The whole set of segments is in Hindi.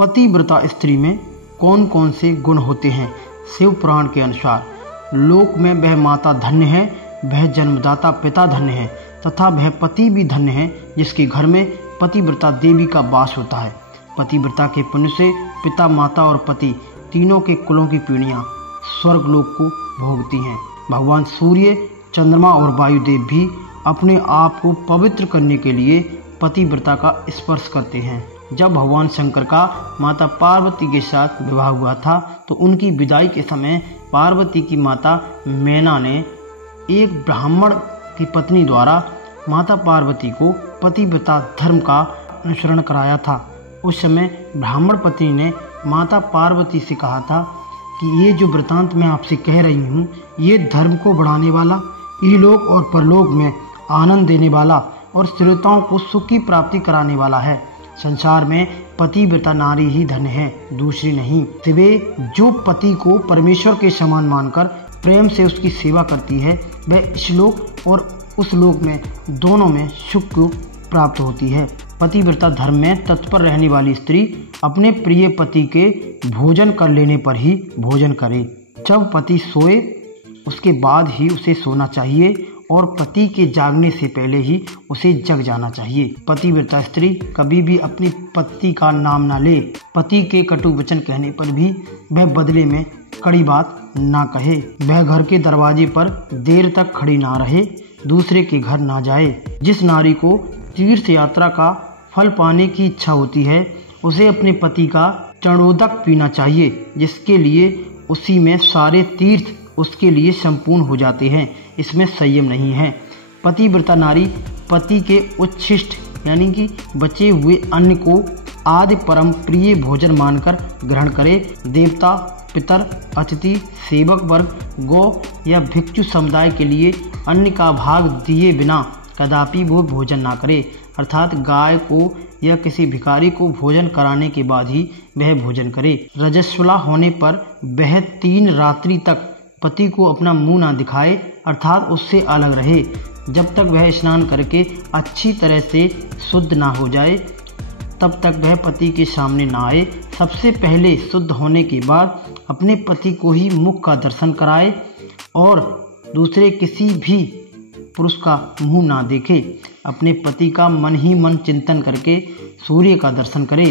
पतिव्रता स्त्री में कौन कौन से गुण होते हैं? शिव पुराण के अनुसार लोक में वह माता धन्य है, वह जन्मदाता पिता धन्य है तथा वह पति भी धन्य है जिसके घर में पतिव्रता देवी का वास होता है। पतिव्रता के पुण्य से पिता, माता और पति तीनों के कुलों की पीढ़ियां स्वर्ग लोक को भोगती हैं। भगवान सूर्य, चंद्रमा और वायुदेव भी अपने आप को पवित्र करने के लिए पतिव्रता का स्पर्श करते हैं। जब भगवान शंकर का माता पार्वती के साथ विवाह हुआ था तो उनकी विदाई के समय पार्वती की माता मैना ने एक ब्राह्मण की पत्नी द्वारा माता पार्वती को पतिव्रता धर्म का अनुसरण कराया था। उस समय ब्राह्मण पत्नी ने माता पार्वती से कहा था कि ये जो वृतांत मैं आपसे कह रही हूँ, ये धर्म को बढ़ाने वाला, इहलोक और परलोक में आनंद देने वाला और श्रोताओं को सुख की प्राप्ति कराने वाला है। संसार में पतिव्रता नारी ही धन्य है, दूसरी नहीं। सिवे जो पति को परमेश्वर के समान मानकर प्रेम से उसकी सेवा करती है, वह इस लोक और उस लोक में दोनों में सुख को प्राप्त होती है। पतिव्रता धर्म में तत्पर रहने वाली स्त्री अपने प्रिय पति के भोजन कर लेने पर ही भोजन करे। जब पति सोए उसके बाद ही उसे सोना चाहिए और पति के जागने से पहले ही उसे जग जाना चाहिए। पतिव्रता स्त्री कभी भी अपने पति का नाम ना ले। पति के कटु वचन कहने पर भी वह बदले में कड़ी बात ना कहे। वह घर के दरवाजे पर देर तक खड़ी ना रहे, दूसरे के घर ना जाए। जिस नारी को तीर्थ यात्रा का फल पाने की इच्छा होती है उसे अपने पति का चरणोदक पीना चाहिए, जिसके लिए उसी में सारे तीर्थ उसके लिए संपूर्ण हो जाते हैं। इसमें संयम नहीं है। पतिव्रता नारी पति के उच्छिष्ट यानी कि बचे हुए अन्न को आदि परम प्रिय भोजन मानकर ग्रहण करे। देवता, पितर, अतिथि, सेवक वर्ग, गौ या भिक्षु समुदाय के लिए अन्न का भाग दिए बिना कदापि वो भोजन ना करे। अर्थात गाय को या किसी भिखारी को भोजन कराने के बाद ही वह भोजन करे। रजस्वला होने पर वह 3 रात्रि तक पति को अपना मुंह ना दिखाए, अर्थात उससे अलग रहे, जब तक वह स्नान करके अच्छी तरह से शुद्ध ना हो जाए तब तक वह पति के सामने ना आए। सबसे पहले शुद्ध होने के बाद अपने पति को ही मुख का दर्शन कराए और दूसरे किसी भी पुरुष का मुंह ना देखे। अपने पति का मन ही मन चिंतन करके सूर्य का दर्शन करे।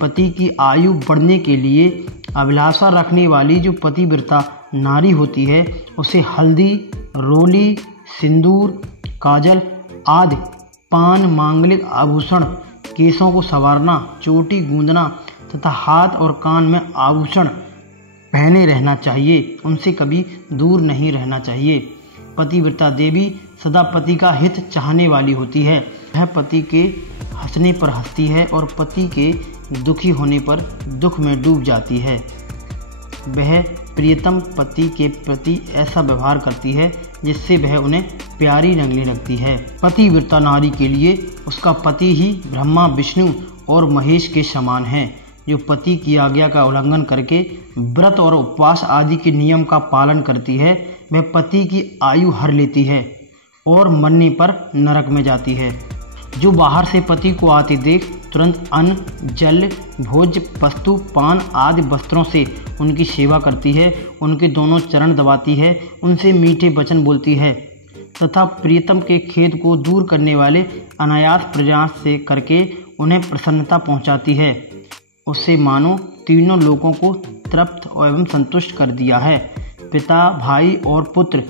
पति की आयु बढ़ने के लिए अभिलाषा रखने वाली जो पतिव्रता नारी होती है उसे हल्दी, रोली, सिंदूर, काजल आदि पान, मांगलिक आभूषण, केसों को संवारना, चोटी गूंदना तथा हाथ और कान में आभूषण पहने रहना चाहिए। उनसे कभी दूर नहीं रहना चाहिए। पतिव्रता देवी सदा पति का हित चाहने वाली होती है। वह पति के हंसने पर हंसती है और पति के दुखी होने पर दुख में डूब जाती है। वह प्रियतम पति के प्रति ऐसा व्यवहार करती है जिससे वह उन्हें प्यारी लगने लगती है। पतिव्रता नारी के लिए उसका पति ही ब्रह्मा, विष्णु और महेश के समान है। जो पति की आज्ञा का उल्लंघन करके व्रत और उपवास आदि के नियम का पालन करती है वह पति की आयु हर लेती है और मरने पर नरक में जाती है। जो बाहर से पति को आते देख तुरंत अन्न, जल, भोज्य वस्तु, पान आदि वस्त्रों से उनकी सेवा करती है, उनके दोनों चरण दबाती है, उनसे मीठे वचन बोलती है तथा प्रियतम के खेद को दूर करने वाले अनायास प्रयास से करके उन्हें प्रसन्नता पहुंचाती है, उससे मानो तीनों लोगों को तृप्त एवं संतुष्ट कर दिया है। पिता, भाई और पुत्र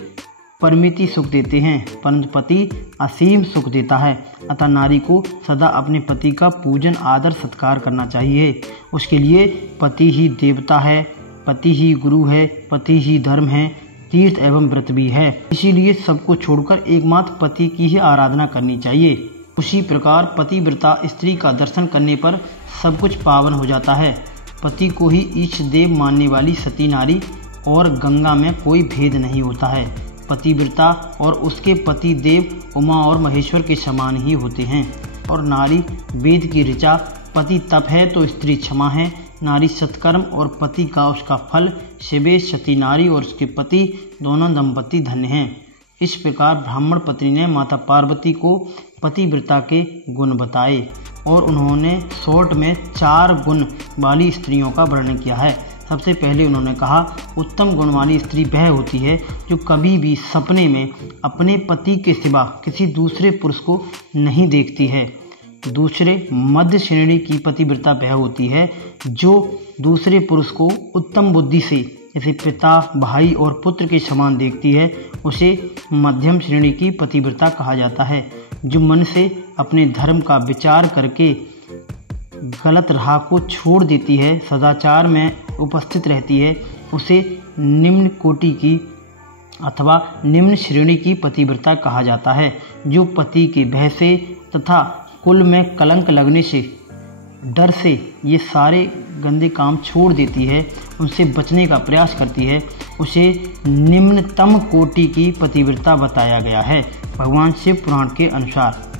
परिमिति सुख देते हैं परंतु पति असीम सुख देता है। अतः नारी को सदा अपने पति का पूजन, आदर, सत्कार करना चाहिए। उसके लिए पति ही देवता है, पति ही गुरु है, पति ही धर्म है, तीर्थ एवं व्रत भी है। इसीलिए सबको छोड़कर एकमात्र पति की ही आराधना करनी चाहिए। उसी प्रकार पतिव्रता स्त्री का दर्शन करने पर सब कुछ पावन हो जाता है। पति को ही ईश देव मानने वाली सती नारी और गंगा में कोई भेद नहीं होता है। पतिव्रता और उसके पति देव उमा और महेश्वर के समान ही होते हैं। और नारी वेद की ऋचा, पति तप है तो स्त्री क्षमा है। नारी सत्कर्म और पति का उसका फल। शिवे सती नारी और उसके पति दोनों दंपति धन्य हैं। इस प्रकार ब्राह्मण पत्नी ने माता पार्वती को पतिव्रता के गुण बताए और उन्होंने शॉर्ट में 4 गुण वाली स्त्रियों का वर्णन किया है। सबसे पहले उन्होंने कहा, उत्तम गुण वाली स्त्री वह होती है जो कभी भी सपने में अपने पति के सिवा किसी दूसरे पुरुष को नहीं देखती है। दूसरे, मध्य श्रेणी की पतिव्रता वह होती है जो दूसरे पुरुष को उत्तम बुद्धि से जैसे पिता, भाई और पुत्र के समान देखती है, उसे मध्यम श्रेणी की पतिव्रता कहा जाता है। जो मन से अपने धर्म का विचार करके गलत राह को छोड़ देती है, सदाचार में उपस्थित रहती है, उसे निम्न कोटि की अथवा निम्न श्रेणी की पतिव्रता कहा जाता है। जो पति के भय से तथा कुल में कलंक लगने से डर से ये सारे गंदे काम छोड़ देती है, उनसे बचने का प्रयास करती है, उसे निम्नतम कोटि की पतिव्रता बताया गया है भगवान शिव पुराण के अनुसार।